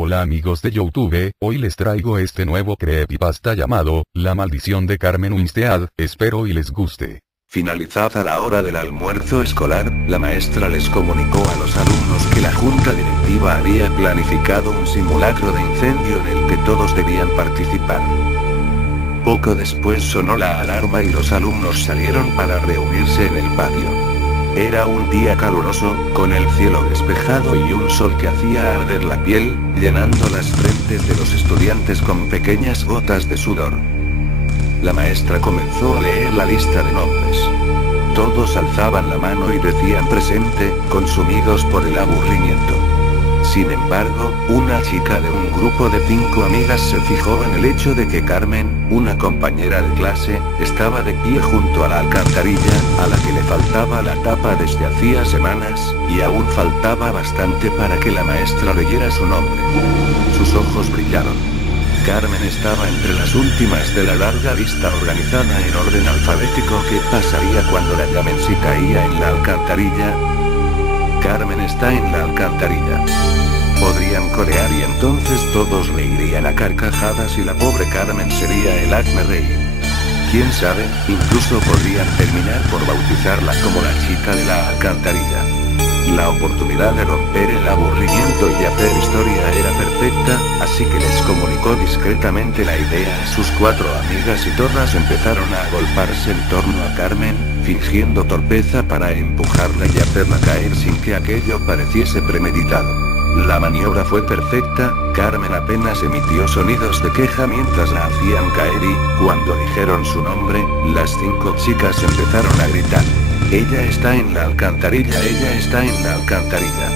Hola amigos de YouTube, hoy les traigo este nuevo creepypasta llamado, La maldición de Carmen Winstead, espero y les guste. Finalizada la hora del almuerzo escolar, la maestra les comunicó a los alumnos que la junta directiva había planificado un simulacro de incendio en el que todos debían participar. Poco después sonó la alarma y los alumnos salieron para reunirse en el patio. Era un día caluroso, con el cielo despejado y un sol que hacía arder la piel, llenando las frentes de los estudiantes con pequeñas gotas de sudor. La maestra comenzó a leer la lista de nombres. Todos alzaban la mano y decían presente, consumidos por el aburrimiento. Sin embargo, una chica de un grupo de 5 amigas se fijó en el hecho de que Carmen, una compañera de clase, estaba de pie junto a la alcantarilla, a la que le faltaba la tapa desde hacía semanas, y aún faltaba bastante para que la maestra leyera su nombre. Sus ojos brillaron. Carmen estaba entre las últimas de la larga lista organizada en orden alfabético. ¿Qué pasaría cuando la llamen si caía en la alcantarilla? Carmen está en la alcantarilla. Podrían corear y entonces todos reirían a carcajadas y la pobre Carmen sería el hazmerreír. Quién sabe, incluso podrían terminar por bautizarla como la chica de la alcantarilla. La oportunidad de romper el aburrimiento y hacer historia era perfecta, así que les comunicó discretamente la idea a sus 4 amigas y todas empezaron a agolparse en torno a Carmen, fingiendo torpeza para empujarla y hacerla caer sin que aquello pareciese premeditado. La maniobra fue perfecta, Carmen apenas emitió sonidos de queja mientras la hacían caer y, cuando dijeron su nombre, las 5 chicas empezaron a gritar. Ella está en la alcantarilla, ella está en la alcantarilla.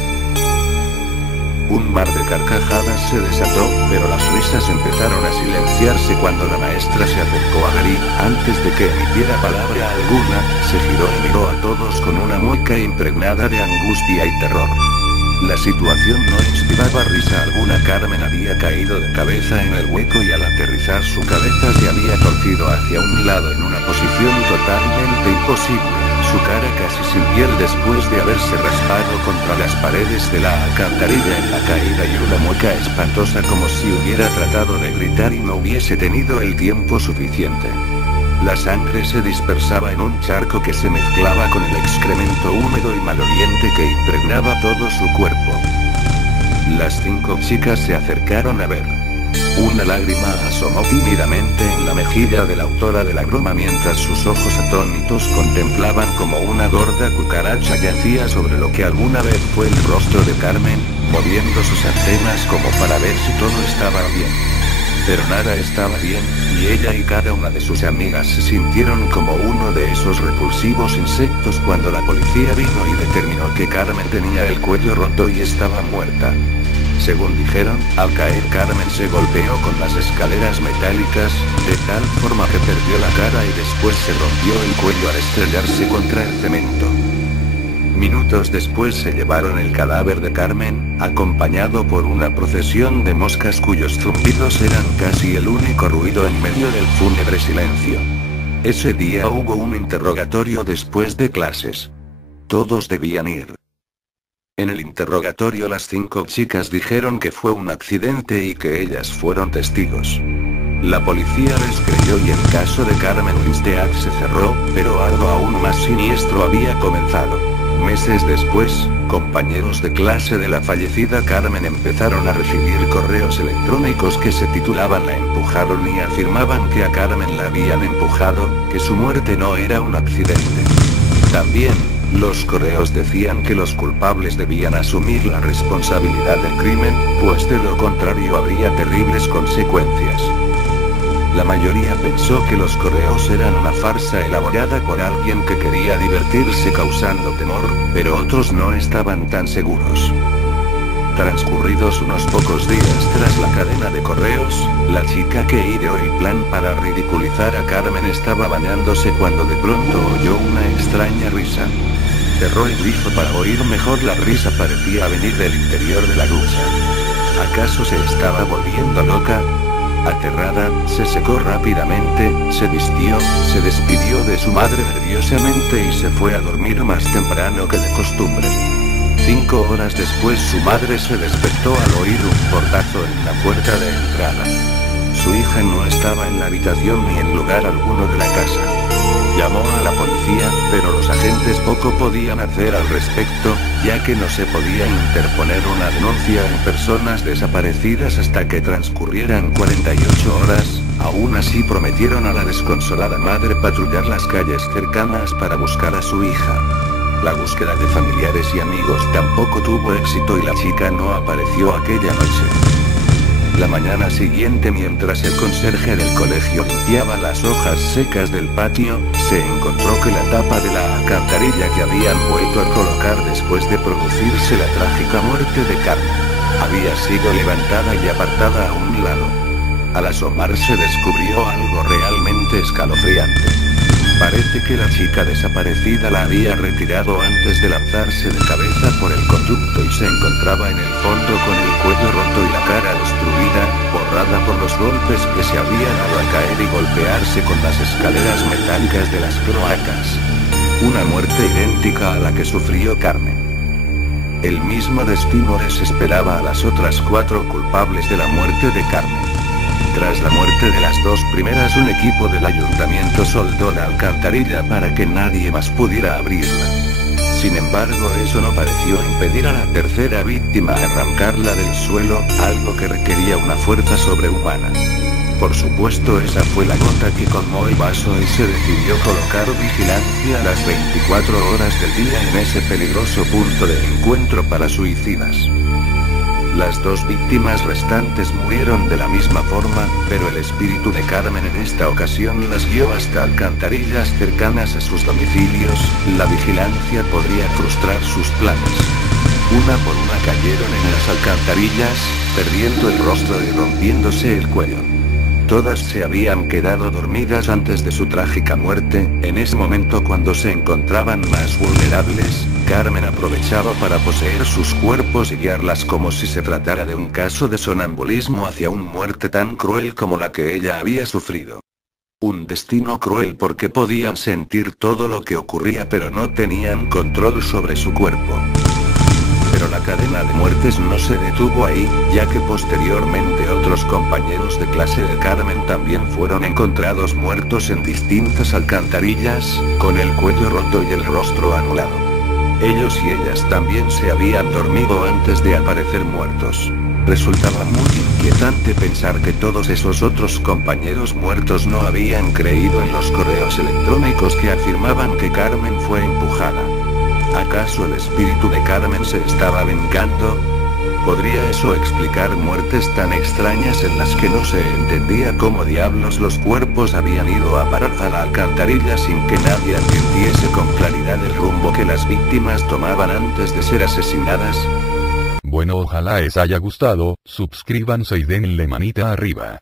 Un mar de carcajadas se desató, pero las risas empezaron a silenciarse cuando la maestra se acercó a Gary. Antes de que emitiera palabra alguna, se giró y miró a todos con una mueca impregnada de angustia y terror. La situación no inspiraba risa alguna. Carmen había caído de cabeza en el hueco y al aterrizar su cabeza se había torcido hacia un lado en una posición totalmente imposible. Su cara casi sin piel después de haberse raspado contra las paredes de la alcantarilla en la caída y una mueca espantosa como si hubiera tratado de gritar y no hubiese tenido el tiempo suficiente. La sangre se dispersaba en un charco que se mezclaba con el excremento húmedo y maloliente que impregnaba todo su cuerpo. Las 5 chicas se acercaron a ver. Una lágrima asomó tímidamente en la mejilla de la autora de la broma mientras sus ojos atónitos contemplaban como una gorda cucaracha yacía sobre lo que alguna vez fue el rostro de Carmen, moviendo sus antenas como para ver si todo estaba bien. Pero nada estaba bien, y ella y cada una de sus amigas se sintieron como uno de esos repulsivos insectos cuando la policía vino y determinó que Carmen tenía el cuello roto y estaba muerta. Según dijeron, al caer Carmen se golpeó con las escaleras metálicas, de tal forma que perdió la cara y después se rompió el cuello al estrellarse contra el cemento. Minutos después se llevaron el cadáver de Carmen, acompañado por una procesión de moscas cuyos zumbidos eran casi el único ruido en medio del fúnebre silencio. Ese día hubo un interrogatorio después de clases. Todos debían ir. En el interrogatorio las 5 chicas dijeron que fue un accidente y que ellas fueron testigos. La policía les creyó y el caso de Carmen Winstead se cerró, pero algo aún más siniestro había comenzado. Meses después, compañeros de clase de la fallecida Carmen empezaron a recibir correos electrónicos que se titulaban La empujaron y afirmaban que a Carmen la habían empujado, que su muerte no era un accidente. También, los correos decían que los culpables debían asumir la responsabilidad del crimen, pues de lo contrario habría terribles consecuencias. La mayoría pensó que los correos eran una farsa elaborada por alguien que quería divertirse causando temor, pero otros no estaban tan seguros. Transcurridos unos pocos días tras la cadena de correos, la chica que ideó el plan para ridiculizar a Carmen estaba bañándose cuando de pronto oyó una extraña risa. Cerró el grifo para oír mejor. La risa parecía venir del interior de la ducha. ¿Acaso se estaba volviendo loca? Aterrada, se secó rápidamente, se vistió, se despidió de su madre nerviosamente y se fue a dormir más temprano que de costumbre. 5 horas después su madre se despertó al oír un portazo en la puerta de entrada. Su hija no estaba en la habitación ni en lugar alguno de la casa. Llamó a la policía, pero los agentes poco podían hacer al respecto, ya que no se podía interponer una denuncia en personas desaparecidas hasta que transcurrieran 48 horas. Aún así prometieron a la desconsolada madre patrullar las calles cercanas para buscar a su hija. La búsqueda de familiares y amigos tampoco tuvo éxito y la chica no apareció aquella noche. La mañana siguiente, mientras el conserje del colegio limpiaba las hojas secas del patio, se encontró que la tapa de la alcantarilla que habían vuelto a colocar después de producirse la trágica muerte de Carmen había sido levantada y apartada a un lado. Al asomarse descubrió algo realmente escalofriante. Parece que la chica desaparecida la había retirado antes de lanzarse de cabeza por el conducto y se encontraba en el fondo con el cuello roto y la cara destruida, borrada por los golpes que se había dado al caer y golpearse con las escaleras metálicas de las cloacas. Una muerte idéntica a la que sufrió Carmen. El mismo destino les esperaba a las otras 4 culpables de la muerte de Carmen. Tras la muerte de las 2 primeras, un equipo del ayuntamiento soldó la alcantarilla para que nadie más pudiera abrirla. Sin embargo, eso no pareció impedir a la tercera víctima arrancarla del suelo, algo que requería una fuerza sobrehumana. Por supuesto, esa fue la gota que colmó el vaso y se decidió colocar vigilancia a las 24 horas del día en ese peligroso punto de encuentro para suicidas. Las 2 víctimas restantes murieron de la misma forma, pero el espíritu de Carmen en esta ocasión las guió hasta alcantarillas cercanas a sus domicilios. La vigilancia podría frustrar sus planes. Una por una cayeron en las alcantarillas, perdiendo el rostro y rompiéndose el cuello. Todas se habían quedado dormidas antes de su trágica muerte. En ese momento, cuando se encontraban más vulnerables, Carmen aprovechaba para poseer sus cuerpos y guiarlas como si se tratara de un caso de sonambulismo hacia una muerte tan cruel como la que ella había sufrido. Un destino cruel porque podían sentir todo lo que ocurría pero no tenían control sobre su cuerpo. Pero la cadena de muertes no se detuvo ahí, ya que posteriormente otros compañeros de clase de Carmen también fueron encontrados muertos en distintas alcantarillas, con el cuello roto y el rostro anulado. Ellos y ellas también se habían dormido antes de aparecer muertos. Resultaba muy inquietante pensar que todos esos otros compañeros muertos no habían creído en los correos electrónicos que afirmaban que Carmen fue empujada. ¿Acaso el espíritu de Carmen se estaba vengando? ¿Podría eso explicar muertes tan extrañas en las que no se entendía cómo diablos los cuerpos habían ido a parar a la alcantarilla sin que nadie advirtiese con claridad el rumbo que las víctimas tomaban antes de ser asesinadas? Bueno, ojalá les haya gustado, suscríbanse y denle manita arriba.